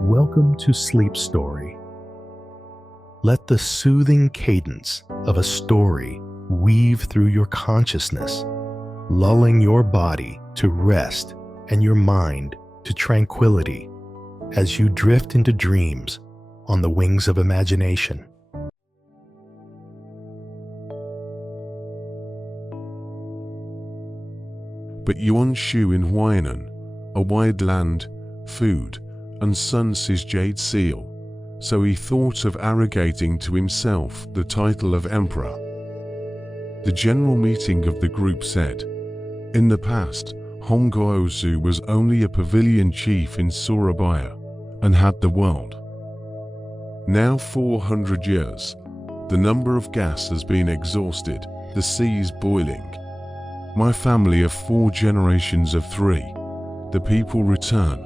Welcome to Sleep Story. Let the soothing cadence of a story weave through your consciousness, lulling your body to rest and your mind to tranquility as you drift into dreams on the wings of imagination. But Yuan Shu in Huainan, a wide land, food, and sun's his jade seal, so he thought of arrogating to himself the title of emperor. The general meeting of the group said, "In the past, Hongguozu was only a pavilion chief in Surabaya and had the world. Now 400 years, the number of gas has been exhausted, the sea is boiling. My family of 4 generations of 3, the people return.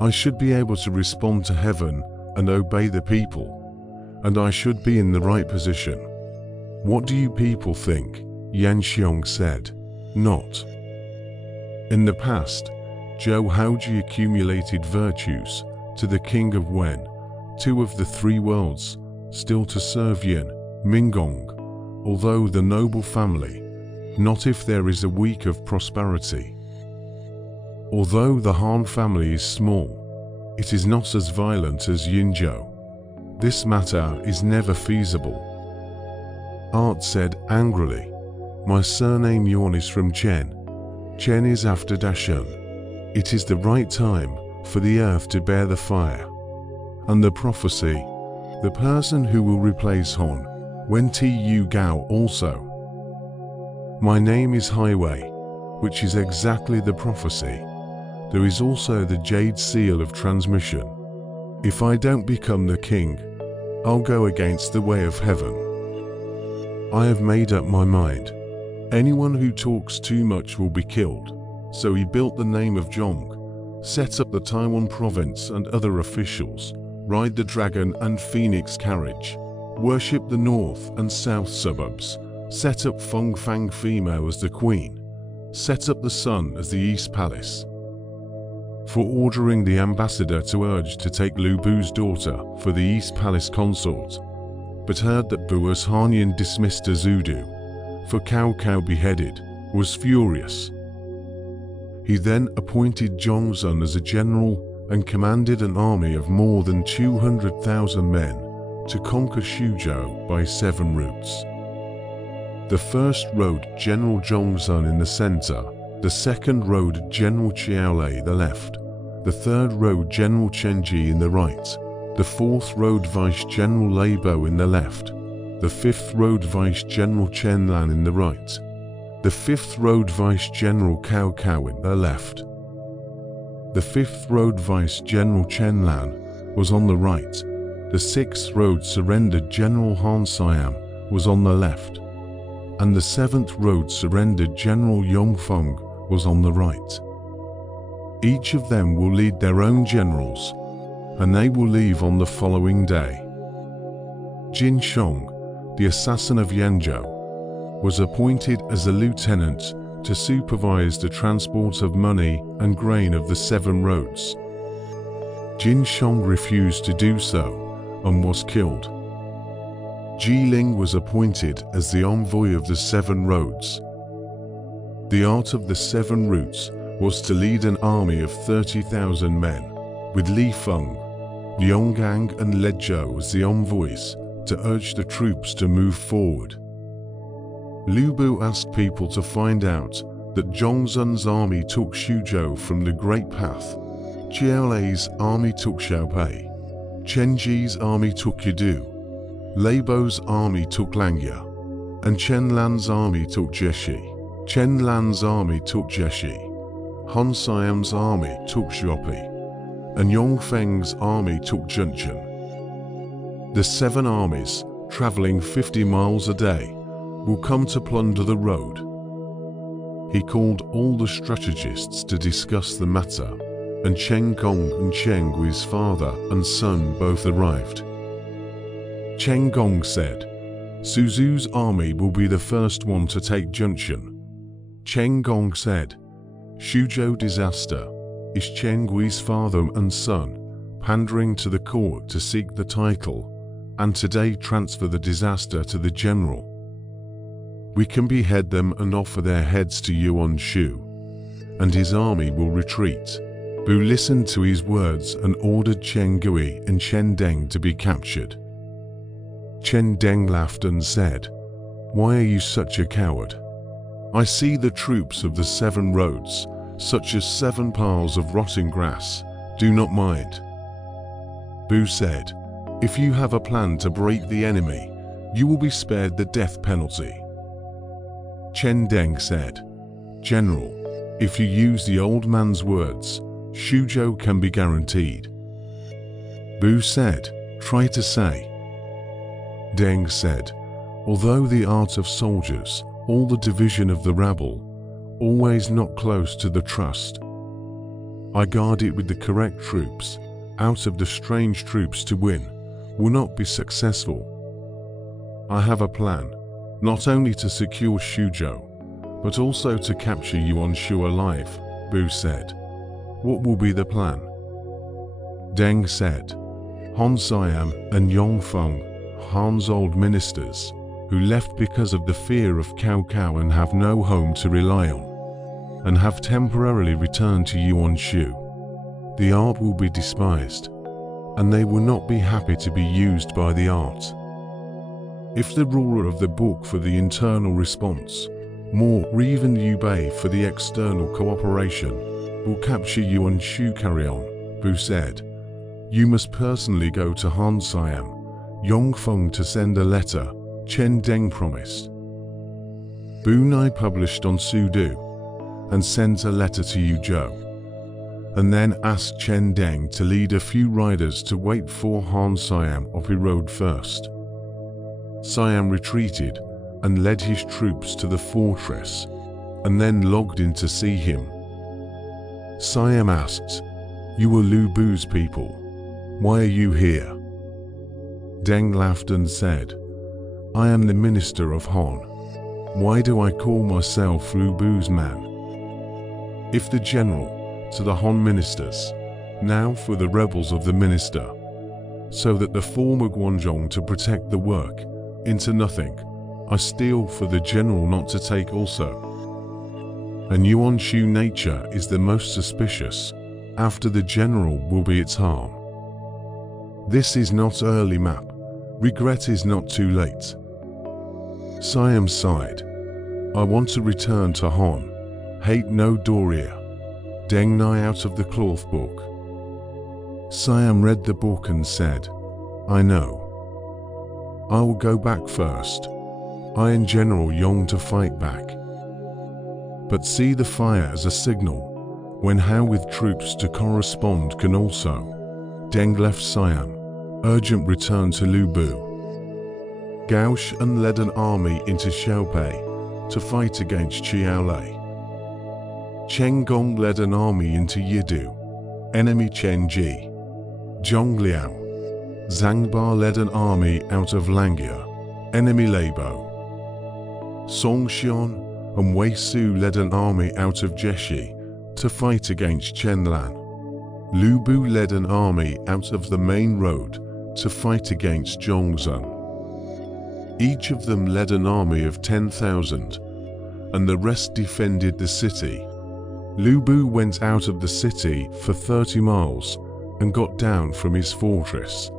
I should be able to respond to heaven and obey the people, and I should be in the right position. What do you people think?" Yan Xiong said. "Not. In the past, Zhou Haoji accumulated virtues to the king of Wen, 2 of the 3 worlds, still to serve Yin, Ming Gong, although the noble family, not if there is a week of prosperity. Although the Han family is small, it is not as violent as Yinzhou. This matter is never feasible." Art said angrily, "My surname Yuan is from Chen. Chen is after Dashun. It is the right time for the earth to bear the fire. And the prophecy, the person who will replace Han, Wen Tu Gao also. My name is Highway, which is exactly the prophecy. There is also the jade seal of transmission. If I don't become the king, I'll go against the way of heaven. I have made up my mind. Anyone who talks too much will be killed." So he built the name of Zhong, set up the Taiwan province and other officials, ride the dragon and phoenix carriage, worship the north and south suburbs, set up Feng Fang female as the queen, set up the sun as the east palace. For ordering the ambassador to urge to take Lu Bu's daughter for the East Palace consort, but heard that Bu's Hanyan dismissed as Udu, for Cao Cao beheaded, was furious. He then appointed Zhongzhen as a general and commanded an army of more than 200,000 men to conquer Xuzhou by 7 routes. The first rode General Zhongzhen in the center, the second rode General Qiaolei the left, the third rode General Chenji in the right, the fourth rode Vice General Lei Bo in the left, the fifth rode Vice General Chen Lan in the right, the fifth rode Vice General Cao Cao in the left. The fifth rode Vice General Chen Lan was on the right, the sixth rode surrendered General Han Siam was on the left, and the 7th rode surrendered General Yongfeng was on the right. Each of them will lead their own generals, and they will leave on the following day. Jin Shong, the assassin of Yanzhou, was appointed as a lieutenant to supervise the transport of money and grain of the 7 roads. Jin Shong refused to do so and was killed. Ji Ling was appointed as the envoy of the 7 roads. The art of the 7 routes was to lead an army of 30,000 men, with Li Feng, Lionggang and Lezhou as the envoys, to urge the troops to move forward. Lu Bu asked people to find out that Zhongzhen's army took Xuzhou from the Great Path, Qiaolei's army took Xiaopei, Chenji's army took Yadu, Lei Bo's army took Langya, and Chen Lan's army took Jeshi. Chen Lan's army took Jeshi, Han Siam's army took Xiaopei, and Yongfeng's army took Zhenchen. The 7 armies, traveling 50 miles a day, will come to plunder the road. He called all the strategists to discuss the matter, and Cheng Gong and Cheng Gui's father and son both arrived. Cheng Gong said, "Suzu's army will be the first one to take Zhenchen." Cheng Gong said, "Xuzhou disaster is Cheng Gui's father and son, pandering to the court to seek the title, and today transfer the disaster to the general. We can behead them and offer their heads to Yuan Shu, and his army will retreat." Bu listened to his words and ordered Chen Gui and Chen Deng to be captured. Chen Deng laughed and said, "Why are you such a coward? I see the troops of the 7 roads, such as 7 piles of rotting grass. Do not mind." Bu said, "If you have a plan to break the enemy, you will be spared the death penalty." Chen Deng said, "General, if you use the old man's words, Shuzhou can be guaranteed." Bu said, "Try to say." Deng said, "Although the art of soldiers, all the division of the rabble, always not close to the trust. I guard it with the correct troops, out of the strange troops to win, will not be successful. I have a plan, not only to secure Shuzhou, but also to capture Yuan Shu alive," Bu said. "What will be the plan?" Deng said, "Han Siam and Yongfeng, Han's old ministers, who left because of the fear of Cao Cao and have no home to rely on, and have temporarily returned to Yuan Shu. The art will be despised, and they will not be happy to be used by the art. If the ruler of the book for the internal response, more or even Liu Bei for the external cooperation, will capture Yuan Shu, carry on," Bu said. "You must personally go to Han Siam, Yongfeng to send a letter," Chen Deng promised. Bu Nai published on Sudu, and sent a letter to Yuzhou, and then asked Chen Deng to lead a few riders to wait for Han Siam off the road first. Siam retreated and led his troops to the fortress, and then logged in to see him. Siam asked, "You are Lu Bu's people. Why are you here?" Deng laughed and said, "I am the minister of Han. Why do I call myself Lu Bu's man?" If the general, to the Han ministers, now for the rebels of the minister, so that the former Guanzhong to protect the work, into nothing, I steal for the general not to take also. And Yuan Shu nature is the most suspicious, after the general will be its harm. This is not early map, regret is not too late. Siam sighed, "I want to return to Han, hate no Doria." Deng Nai out of the cloth book. Siam read the book and said, "I know. I will go back first. I and General Yong to fight back. But see the fire as a signal, when how with troops to correspond can also." Deng left Siam, urgent return to Lu Bu. Gao Shen led an army into Xiaopei to fight against Qiaolei. Chen Gong led an army into Yidu, enemy Chen Ji. Zhong Liao, Zhang Ba led an army out of Langia, enemy Lebo. Song Xian and Wei Su led an army out of Jeshi to fight against Chen Lan. Lu Bu led an army out of the main road to fight against Zhongzhen. Each of them led an army of 10,000, and the rest defended the city. Lu Bu went out of the city for 30 miles and got down from his fortress.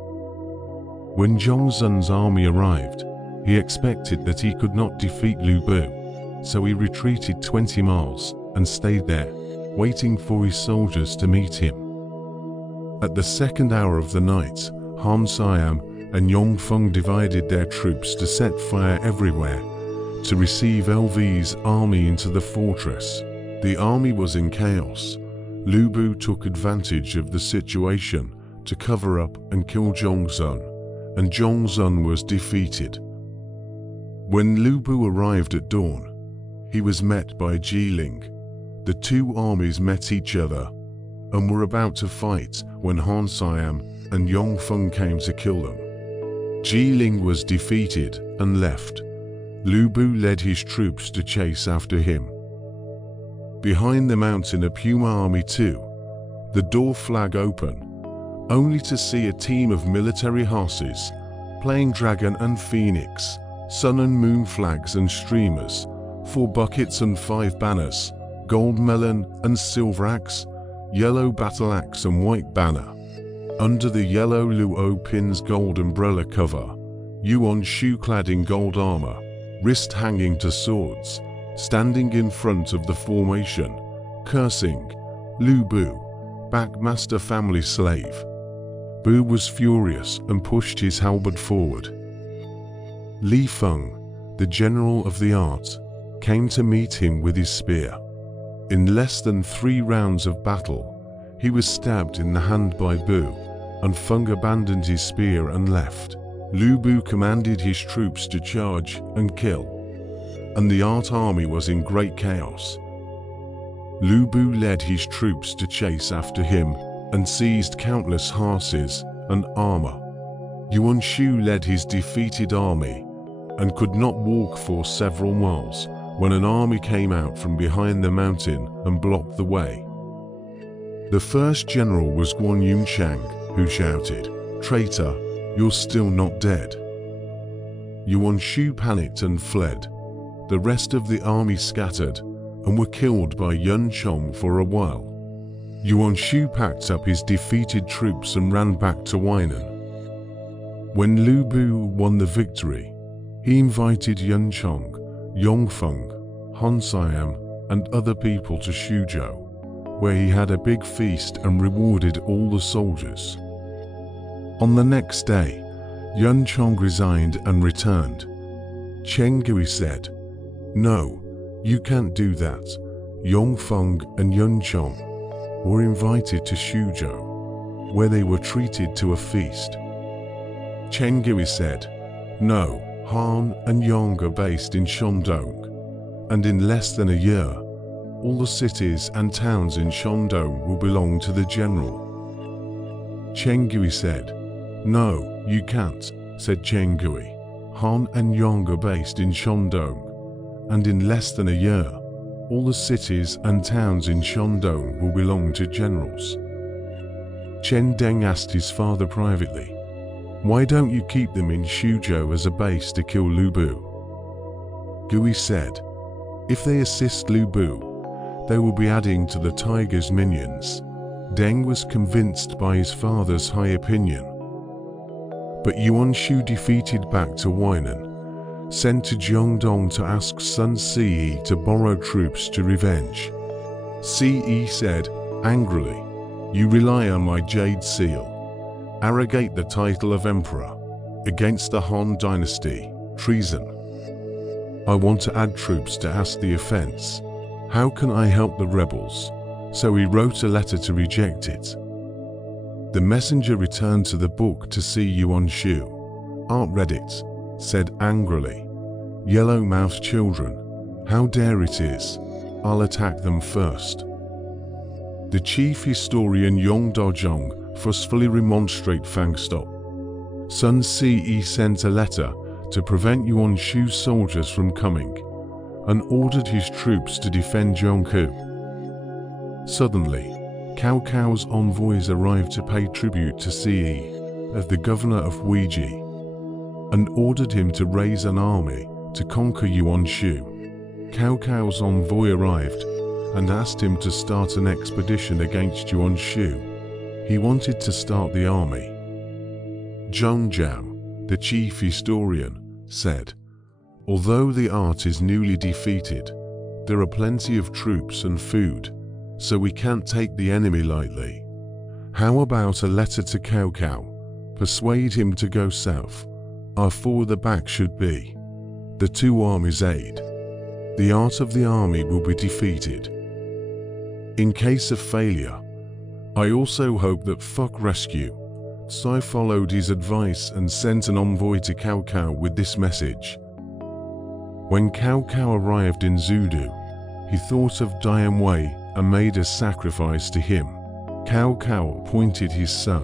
When Zhongzhen's army arrived, he expected that he could not defeat Lu Bu, so he retreated 20 miles and stayed there, waiting for his soldiers to meet him. At the second hour of the night, Han Siam and Yongfeng divided their troops to set fire everywhere to receive LV's army into the fortress. The army was in chaos. Lu Bu took advantage of the situation to cover up and kill Zhongzhen, and Zhongzhen was defeated. When Lu Bu arrived at dawn, he was met by Jiling. The two armies met each other and were about to fight when Han Siam and Yongfeng came to kill them. Jiling was defeated and left. Lu Bu led his troops to chase after him. Behind the mountain a Puma army too. The door flag open. only to see a team of military horses, playing dragon and phoenix, sun and moon flags and streamers, 4 buckets and 5 banners, gold melon and silver axe, yellow battle axe and white banner. Under the yellow Luo pin's gold umbrella cover, Yuan Shu clad in gold armor, wrist hanging to swords, standing in front of the formation, cursing, "Lu Bu, Backmaster family slave." Bu was furious and pushed his halberd forward. Li Feng, the general of the art, came to meet him with his spear. In less than 3 rounds of battle, he was stabbed in the hand by Bu, and Feng abandoned his spear and left. Lu Bu commanded his troops to charge and kill, and the art army was in great chaos. Lu Bu led his troops to chase after him and seized countless horses and armor. Yuan Shu led his defeated army and could not walk for several miles when an army came out from behind the mountain and blocked the way. The first general was Guan Yunchang, who shouted, "Traitor, you're still not dead." Yuan Shu panicked and fled. The rest of the army scattered and were killed by Yun Chong for a while. Yuan Shu packed up his defeated troops and ran back to Weinan. When Lu Bu won the victory, he invited Yun Chong, Yongfeng, Han Siam, and other people to Shuzhou, where he had a big feast and rewarded all the soldiers. On the next day, Yun Chong resigned and returned. Cheng Gui said, "No, you can't do that." Yongfeng and Yun Chong were invited to Shuzhou, where they were treated to a feast. Cheng Gui said, "No, Han and Yong are based in Shandong, and in less than a year, all the cities and towns in Shandong will belong to the general." Cheng Gui said, "No, you can't," said Cheng Gui. "Han and Yong are based in Shandong, and in less than a year, all the cities and towns in Shandong will belong to generals." Chen Deng asked his father privately, "Why don't you keep them in Shuzhou as a base to kill Lu Bu?" Gui said, "If they assist Lu Bu, they will be adding to the tiger's minions." Deng was convinced by his father's high opinion. But Yuan Shu defeated back to Weinan, sent to Jiangdong to ask Sun Ce to borrow troops to revenge. Ce said, angrily, "You rely on my jade seal, arrogate the title of emperor, against the Han dynasty, treason. I want to add troops to ask the offense. How can I help the rebels?" So he wrote a letter to reject it. The messenger returned to the book to see Yuan Shu. Art read it, said angrily, "Yellow-mouthed children, how dare it is, I'll attack them first." The chief historian Yong Dojong forcefully remonstrate Fang stop. Sun Ce sent a letter to prevent Yuan Shu's soldiers from coming, and ordered his troops to defend Jianghu. Suddenly, Cao Cao's envoys arrived to pay tribute to Ce, as the governor of Weiji, and ordered him to raise an army to conquer Yuan Shu. Cao Cao's envoy arrived and asked him to start an expedition against Yuan Shu. He wanted to start the army. Zhang Zhao, the chief historian, said, "Although the art is newly defeated, there are plenty of troops and food, so we can't take the enemy lightly. How about a letter to Cao Cao? Persuade him to go south. Our further back should be. The 2 armies aid. The art of the army will be defeated. In case of failure, I also hope that fuck rescue." Sai followed his advice and sent an envoy to Cao Cao with this message. When Cao Cao arrived in Zudu, he thought of Dian Wei and made a sacrifice to him. Cao Cao appointed his son,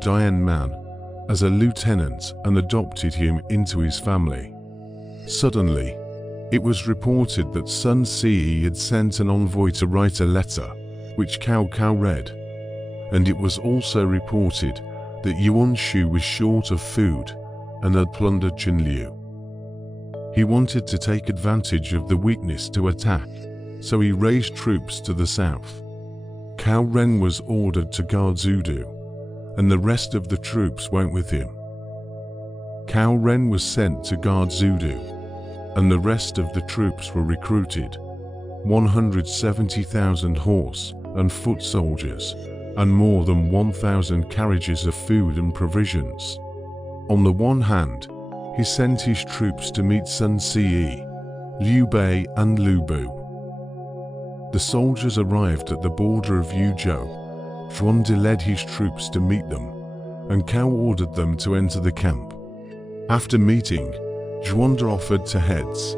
Dian Man, as a lieutenant and adopted him into his family. Suddenly, it was reported that Sun Ce had sent an envoy to write a letter, which Cao Cao read. and it was also reported that Yuan Shu was short of food and had plundered Chenliu. He wanted to take advantage of the weakness to attack, so he raised troops to the south. Cao Ren was ordered to guard Zudu, and the rest of the troops went with him. Cao Ren was sent to guard Zudu, and the rest of the troops were recruited, 170,000 horse and foot soldiers, and more than 1,000 carriages of food and provisions. On the one hand, he sent his troops to meet Sun Ce, Liu Bei and Lu Bu. The soldiers arrived at the border of Yuzhou. Zhuande led his troops to meet them, and Cao ordered them to enter the camp. After meeting, Zhuande offered to heads.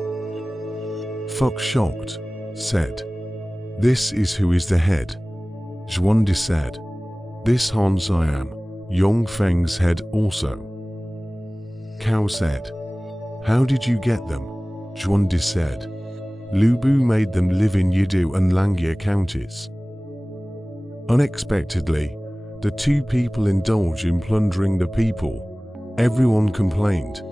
Fuck shocked, said, "This is who is the head." Zhuande said, "This Hans I am, Yong Feng's head also." Cao said, "How did you get them?" Zhuande said, "Lu Bu made them live in Yidu and Langye counties." Unexpectedly, the two people indulged in plundering the people. Everyone complained.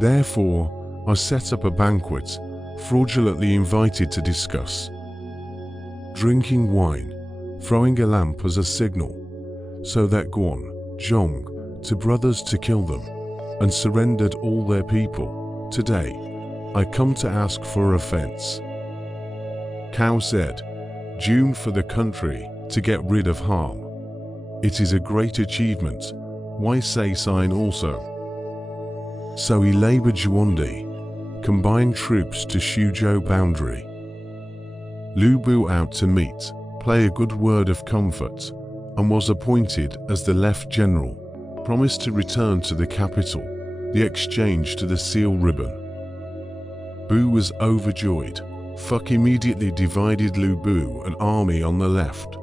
Therefore, I set up a banquet, fraudulently invited to discuss. Drinking wine, throwing a lamp as a signal, so that Guanzhong to brothers to kill them, and surrendered all their people. Today, I come to ask for offense. Cao said, "Dune for the country to get rid of harm. It is a great achievement. Why say sign also?" So he labored Zhuande, combined troops to Xuzhou boundary. Lu Bu out to meet, play a good word of comfort, and was appointed as the left general, promised to return to the capital, the exchange to the seal ribbon. Bu was overjoyed. Fuck immediately divided Lu Bu an army on the left,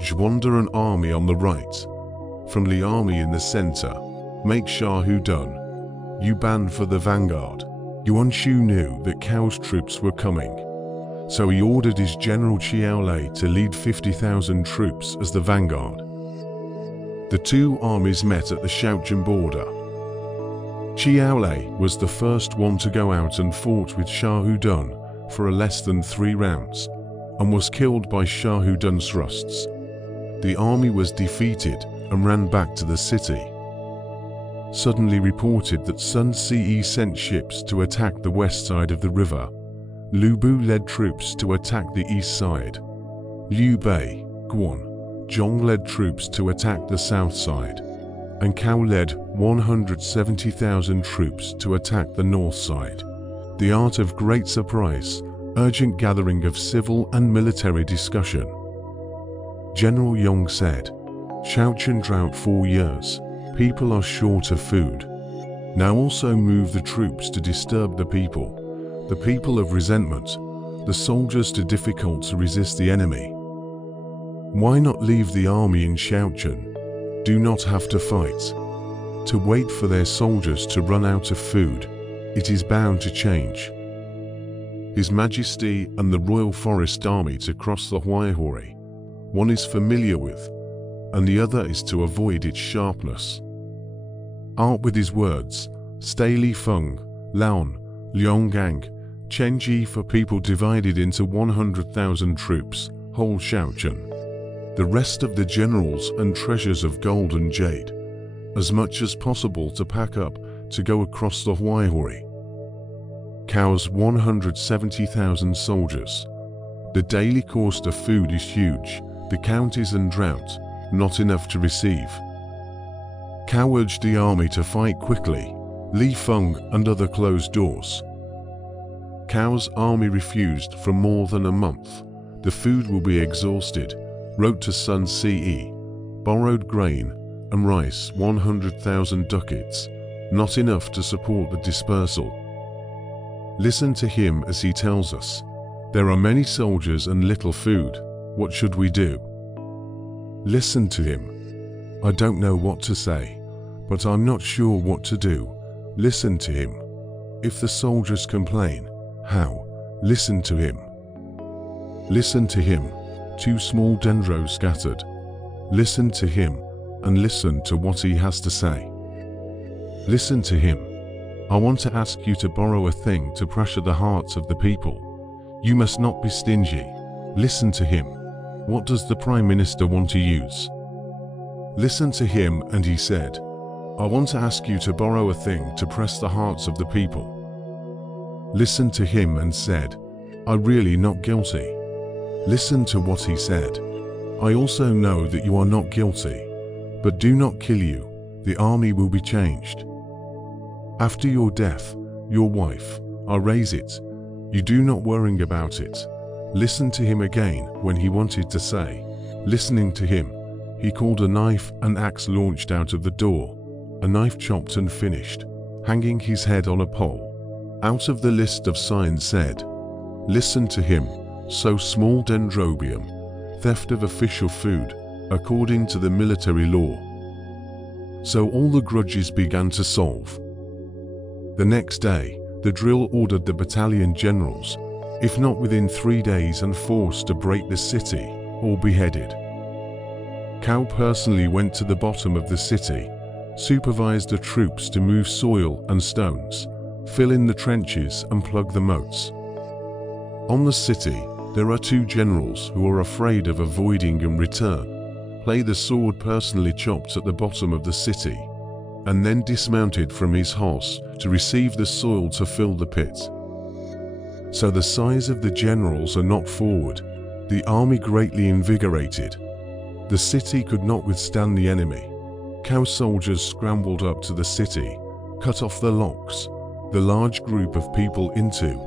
Zhuande an army on the right, from the army in the center, make Shahu done. You ban for the vanguard. Yuan Shu knew that Cao's troops were coming, so he ordered his general Qiao Lei to lead 50,000 troops as the vanguard. The two armies met at the Shaochen border. Qiao Lei was the first one to go out and fought with Shahu Dun for less than 3 rounds, and was killed by Shahu Dun's thrusts. The army was defeated and ran back to the city. Suddenly reported that Sun Ce sent ships to attack the west side of the river. Lu Bu led troops to attack the east side. Liu Bei, Guanzhong led troops to attack the south side, and Cao led 170,000 troops to attack the north side. The art of great surprise, urgent gathering of civil and military discussion. General Yong said, "Shaochen drought 4 years. People are short of food. Now also move the troops to disturb the people of resentment, the soldiers too difficult to resist the enemy. Why not leave the army in Shaochen? Do not have to fight. To wait for their soldiers to run out of food. It is bound to change." His Majesty and the Royal Forest Army to cross the Huaihori. One is familiar with, and the other is to avoid its sharpness. Art with his words, Stay Li Feng, Laon, Lionggang, Chenji for people divided into 100,000 troops, whole Shaochen. The rest of the generals and treasures of gold and jade, as much as possible to pack up to go across the Huaihori. Cao's 170,000 soldiers. The daily cost of food is huge, the counties and drought, not enough to receive. Cao urged the army to fight quickly, Li Feng and other closed doors. Cao's army refused for more than a month. The food will be exhausted, wrote to Sun Ce. Borrowed grain and rice 100,000 ducats, not enough to support the dispersal. Listen to him as he tells us, "There are many soldiers and little food. What should we do?" Listen to him. "I don't know what to say, but I'm not sure what to do." Listen to him. If the soldiers complain, how? Listen to him. Listen to him. 2 small dendros scattered. Listen to him and listen to what he has to say. Listen to him. I want to ask you to borrow a thing to pressure the hearts of the people. You must not be stingy. Listen to him. What does the Prime Minister want to use? Listen to him, and he said, I want to ask you to borrow a thing to press the hearts of the people. Listen to him and said, I'm really not guilty. Listen to what he said. I also know that you are not guilty, but do not kill you. The army will be changed. After your death, your wife, I'll raise it. You do not worry about it. Listen to him again when he wanted to say. Listening to him, he called a knife and axe launched out of the door. A knife chopped and finished, hanging his head on a pole. Out of the list of signs said, listen to him, so small dendrobium, theft of official food, according to the military law. So all the grudges began to solve. The next day, the drill ordered the battalion generals, if not within 3 days and forced to break the city, or beheaded. Cao personally went to the bottom of the city, supervised the troops to move soil and stones, fill in the trenches and plug the moats. On the city, there are 2 generals who are afraid of avoiding and return, play the sword personally chopped at the bottom of the city, and then dismounted from his horse to receive the soil to fill the pit. So the size of the generals are not forward, the army greatly invigorated. The city could not withstand the enemy. Cao soldiers scrambled up to the city, cut off the locks, the large group of people into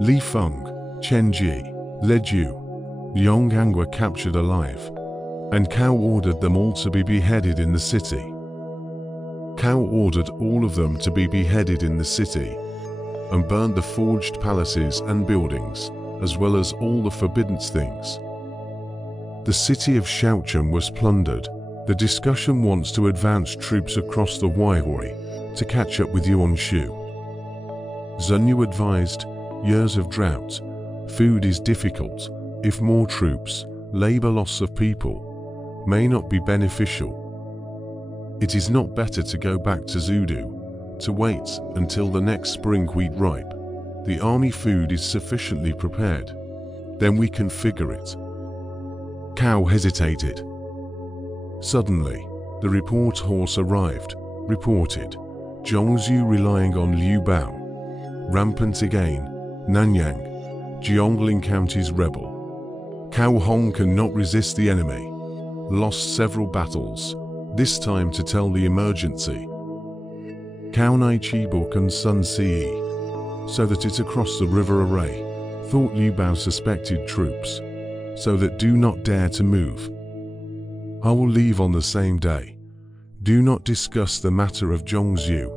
Li Feng, Chen Ji, Le Ju, Yong'an were captured alive, and Cao ordered them all to be beheaded in the city. Cao ordered all of them to be beheaded in the city, and burned the forged palaces and buildings, as well as all the forbidden things. The city of Shaocheng was plundered. The discussion wants to advance troops across the Highway to catch up with Yuan Shu. Zunyu advised, years of drought, food is difficult, if more troops, labor loss of people, may not be beneficial. It is not better to go back to Zudu, to wait until the next spring wheat ripe. The army food is sufficiently prepared. Then we can figure it. Cao hesitated. Suddenly, the report horse arrived, reported, Zhongzhu relying on Liu Bao. Rampant again, Nanyang, Jiangling County's rebel. Cao Hong cannot resist the enemy. Lost several battles, this time to tell the emergency. Cao Nai Chibuk and Sun Ce, so that it across the river array, thought Liu Bao suspected troops, so that do not dare to move. I will leave on the same day. Do not discuss the matter of Zhongzhu.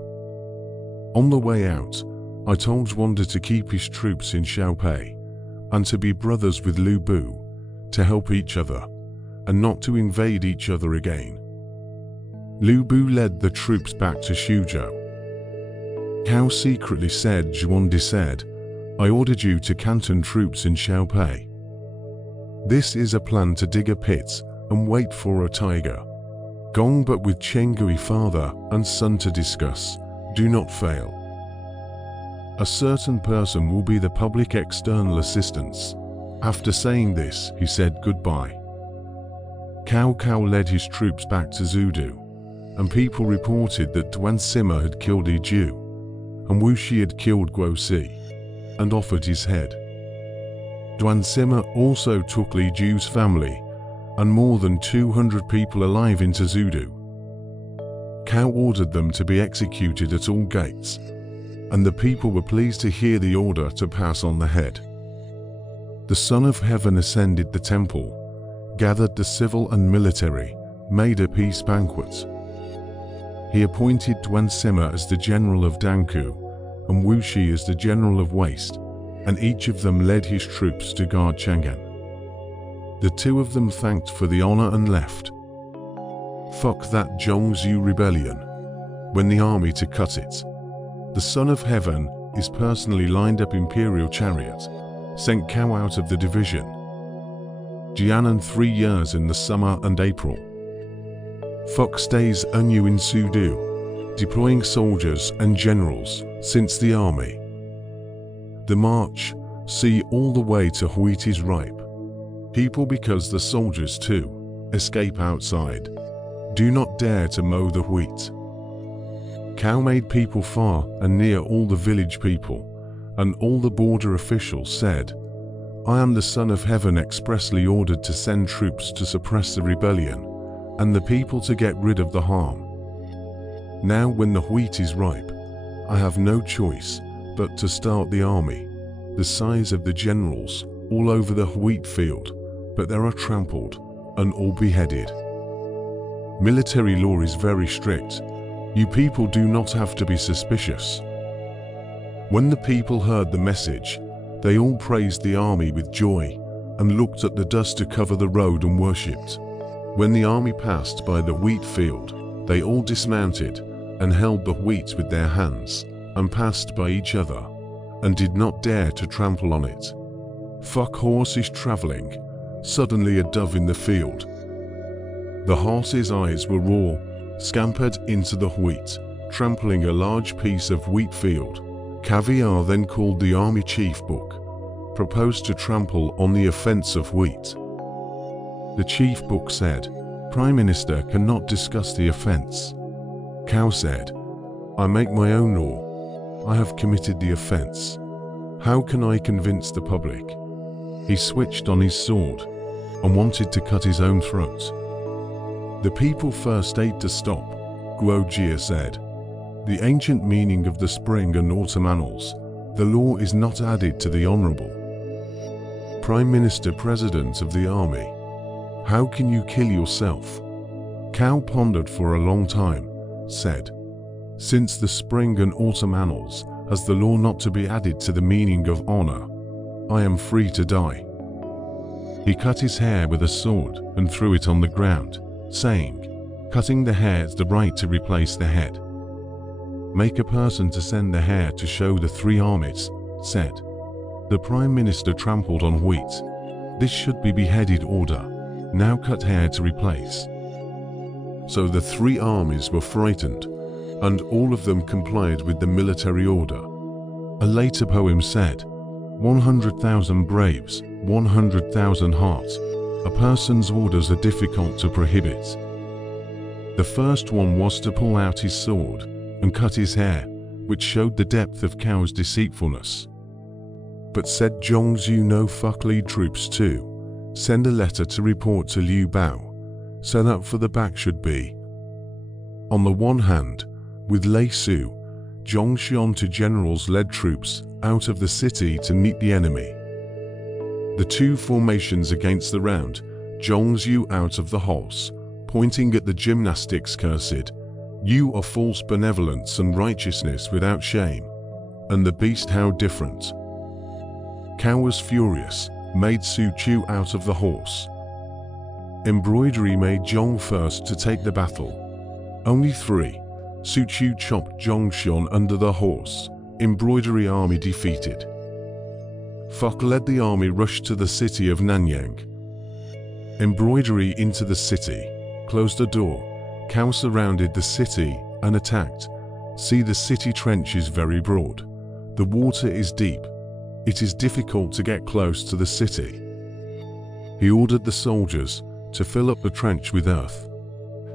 On the way out, I told Wanda to keep his troops in Xiaopei, and to be brothers with Lu Bu, to help each other, and not to invade each other again. Lu Bu led the troops back to Xuzhou. Cao secretly said, Zhuandi said, I ordered you to canton troops in Xiaopei. This is a plan to dig a pit and wait for a tiger. Gong but with Chengui father and son to discuss, do not fail. A certain person will be the public external assistance. After saying this, he said goodbye. Cao led his troops back to Zudu, and people reported that Duan Sima had killed Li Ju, and Wu Shi had killed Guo Si, and offered his head. Duan Sima also took Li Ju's family, and more than 200 people alive into Zudu. Cao ordered them to be executed at all gates, and the people were pleased to hear the order to pass on the head. The Son of Heaven ascended the temple, gathered the civil and military, made a peace banquet. He appointed Duan Sima as the general of Danku, and Wu Shi as the general of Waste, and each of them led his troops to guard Chang'an. The 2 of them thanked for the honor and left. Fuck that Zhongzhu rebellion. When the army to cut it. The Son of Heaven is personally lined up imperial chariot, sent Cao out of the division. Jianan 3 years in the summer and April. Fuck stays anew in Sudu, deploying soldiers and generals since the army. The march, see all the way to wheat is ripe. People because the soldiers too, escape outside. Do not dare to mow the wheat. Cao made people far and near all the village people, and all the border officials said, I am the Son of Heaven expressly ordered to send troops to suppress the rebellion, and the people to get rid of the harm. Now when the wheat is ripe, I have no choice but to start the army, the size of the generals, all over the wheat field, but they are trampled and all beheaded. Military law is very strict. You people do not have to be suspicious. When the people heard the message, they all praised the army with joy and looked at the dust to cover the road and worshipped. When the army passed by the wheat field, they all dismounted and held the wheat with their hands and passed by each other and did not dare to trample on it. Fuck horses traveling. Suddenly a dove in the field. The horse's eyes were raw, scampered into the wheat, trampling a large piece of wheat field. Caviar then called the army chief book, proposed to trample on the offense of wheat. The chief book said, Prime Minister cannot discuss the offense. Cao said, I make my own law. I have committed the offense. How can I convince the public? He switched on his sword and wanted to cut his own throat. The people first ate to stop, Guo Jia said. The ancient meaning of the spring and autumn annals, the law is not added to the honorable. Prime Minister President of the army, how can you kill yourself? Cao pondered for a long time, said, since the spring and autumn annals has the law not to be added to the meaning of honor, I am free to die. He cut his hair with a sword and threw it on the ground, saying, cutting the hair is the right to replace the head. Make a person to send the hair to show the 3 armies, said. The Prime Minister trampled on wheat. This should be beheaded order. Now cut hair to replace. So the 3 armies were frightened, and all of them complied with the military order. A later poem said, 100,000 braves, 100,000 hearts. A person's orders are difficult to prohibit. The first one was to pull out his sword and cut his hair, which showed the depth of Cao's deceitfulness. But said Zhongzhu no fuck lead troops too. Send a letter to report to Liu Bao, so that for the back should be. On the one hand, with Lei Su, Zhongxian to generals led troops out of the city to meet the enemy. The 2 formations against the round, Zhongzhu out of the horse, pointing at the gymnastics cursed, you are false benevolence and righteousness without shame, and the beast how different. Cao was furious, made Su Chu out of the horse. Embroidery made Zhong first to take the battle. Only 3. Su Chu chopped Zhongxian under the horse. Embroidery army defeated. Fuck led the army rush to the city of Nanyang. Embroidery into the city, closed the door. Cao surrounded the city and attacked. See, the city trench is very broad. The water is deep. It is difficult to get close to the city. He ordered the soldiers to fill up the trench with earth.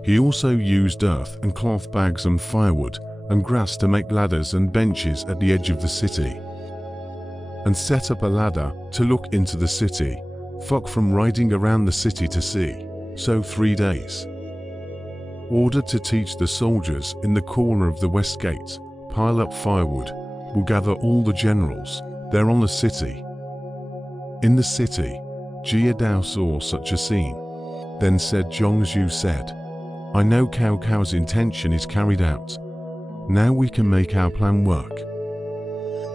He also used earth and cloth bags and firewood and grass to make ladders and benches at the edge of the city, and set up a ladder to look into the city, fuck from riding around the city to see. So 3 days. Ordered to teach the soldiers in the corner of the west gate, pile up firewood, will gather all the generals, they're on the city. In the city, Jia Dao saw such a scene. Then said Zhongzhu said, I know Cao's intention is carried out. Now we can make our plan work.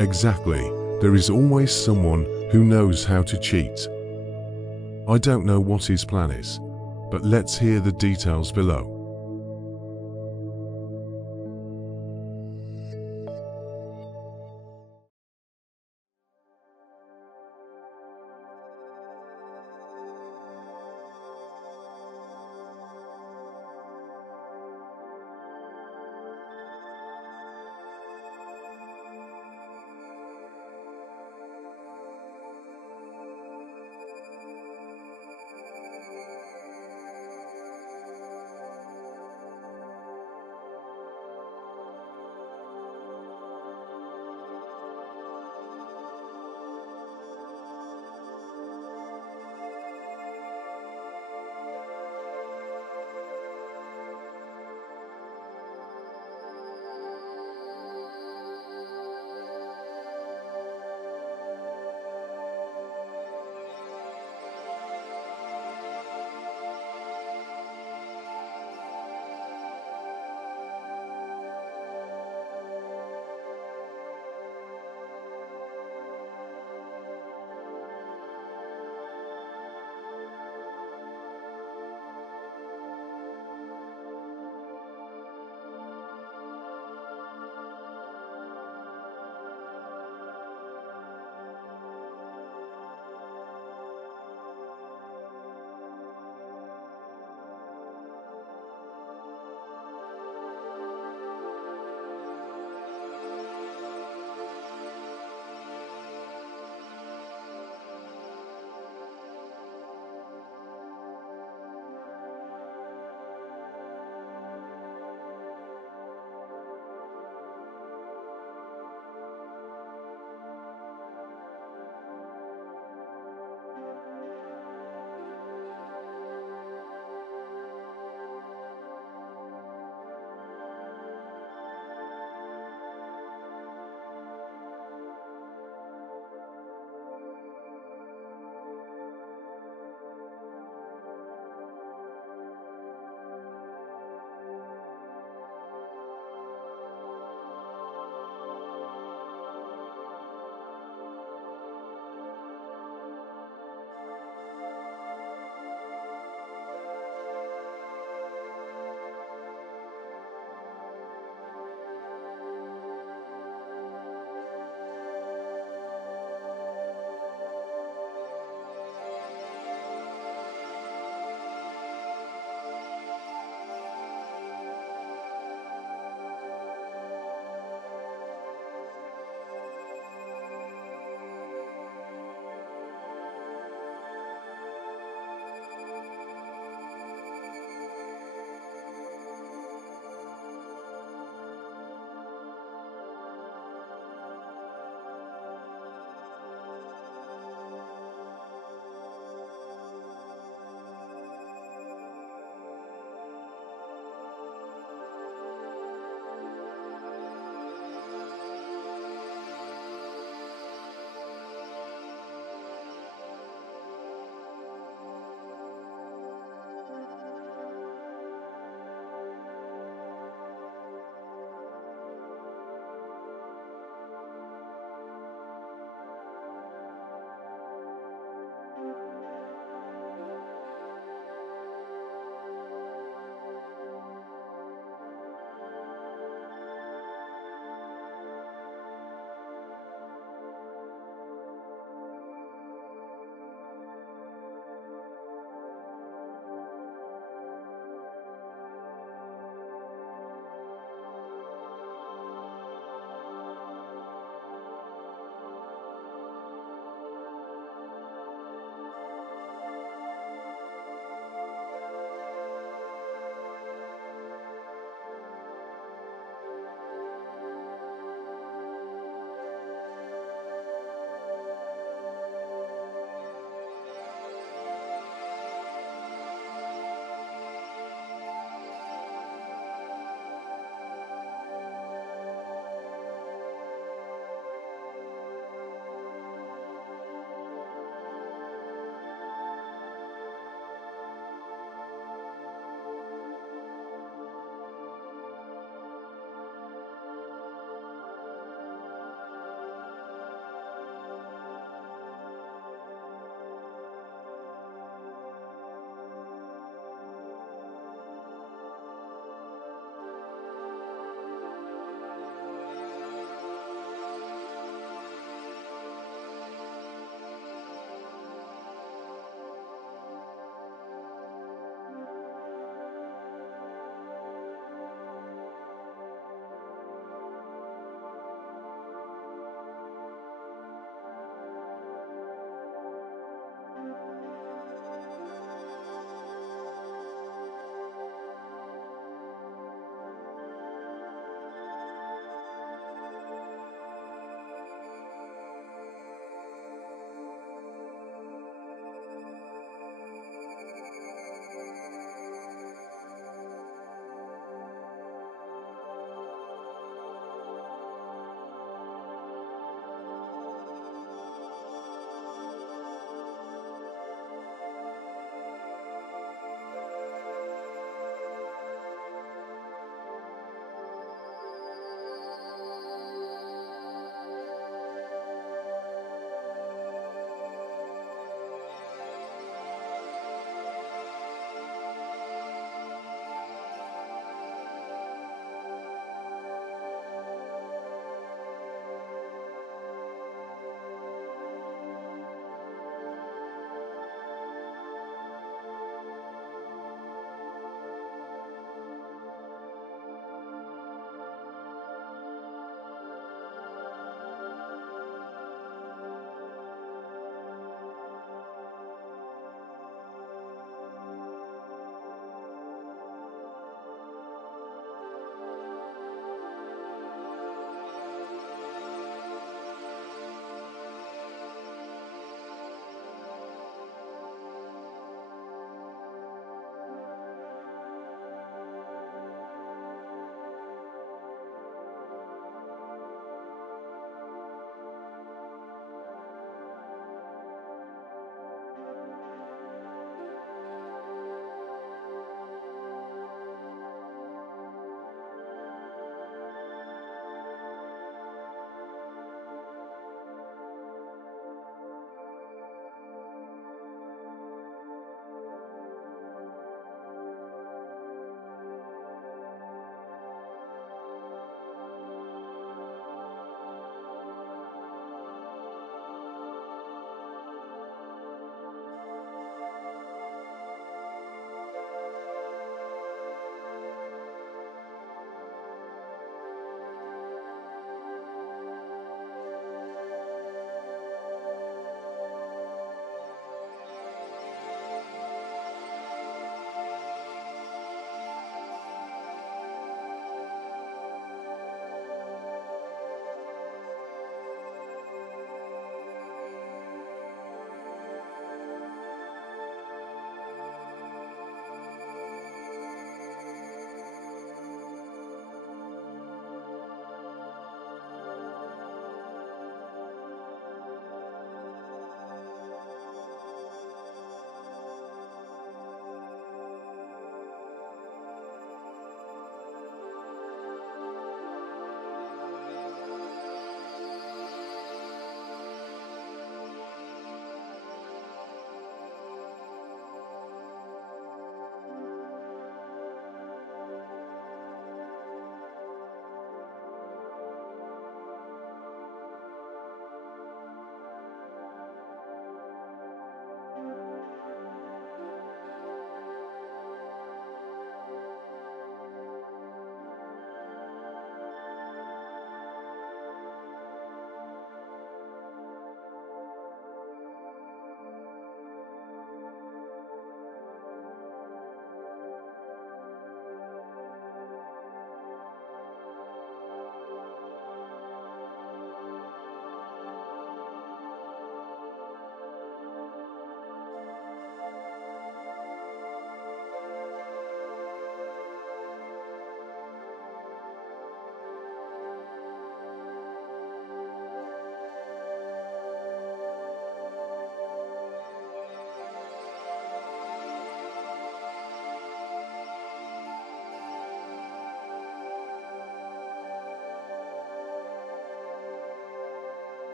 Exactly, there is always someone who knows how to cheat. I don't know what his plan is, but let's hear the details below.